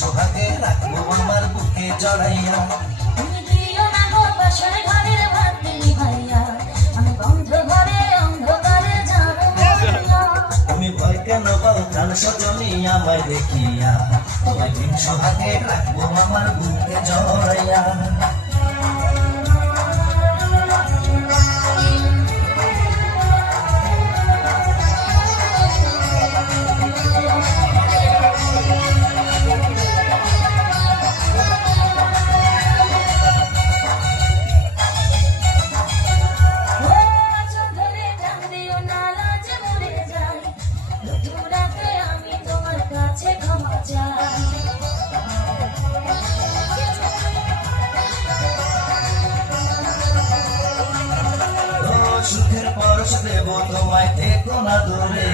সোহাগে রাখবো আমার বুকে জড়াইয়া। তুমি দিও না গো বাসর ঘরের বাতি নিভাইয়া, আমি বন্ধ ঘরে অন্ধকারে যাব মরিয়া। তুমি ভয় কেন পাও প্রাণ সজনী আমায় দেখিয়া, তোমায় প্রেম সোহাগে রাখবো আমার বুকে জড়াইয়া। সুখের পরশ দেব তোমায়, থেকো না দূরে,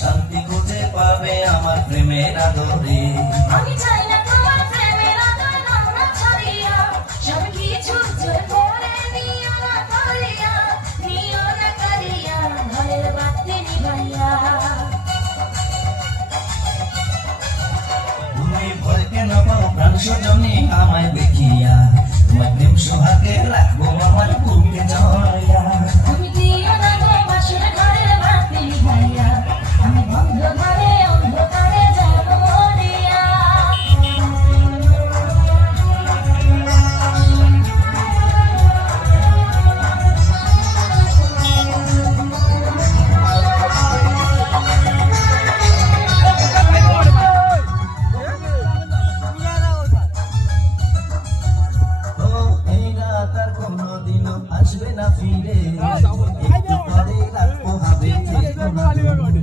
শান্তি খুঁজে পাবে আমার প্রেমের আদরে। আমি চাই না তোমার প্রেমের আদর নাও না ছাড়িয়া, সব কিছু জোর করে নিও না করিয়া, নিও না করিয়া ঘরের বাতি নিভাইয়া। তুমি ভয় কেন পাও প্রাণ সজনী আমায় দেখিয়া, তোমায় প্রেম সোহাগে রাখবো আমার বুকে জড়াইয়া। তুমি দিও না গো বাসর ঘরের বাতি নিভাইয়া, আমি বন্ধ ঘরে অন্ধকারে যাব মরিয়া। এই রাত আর কোনোদিনও আসবে না ফিরে, একটু পরে রাখবো হবে থেকো না দূরে।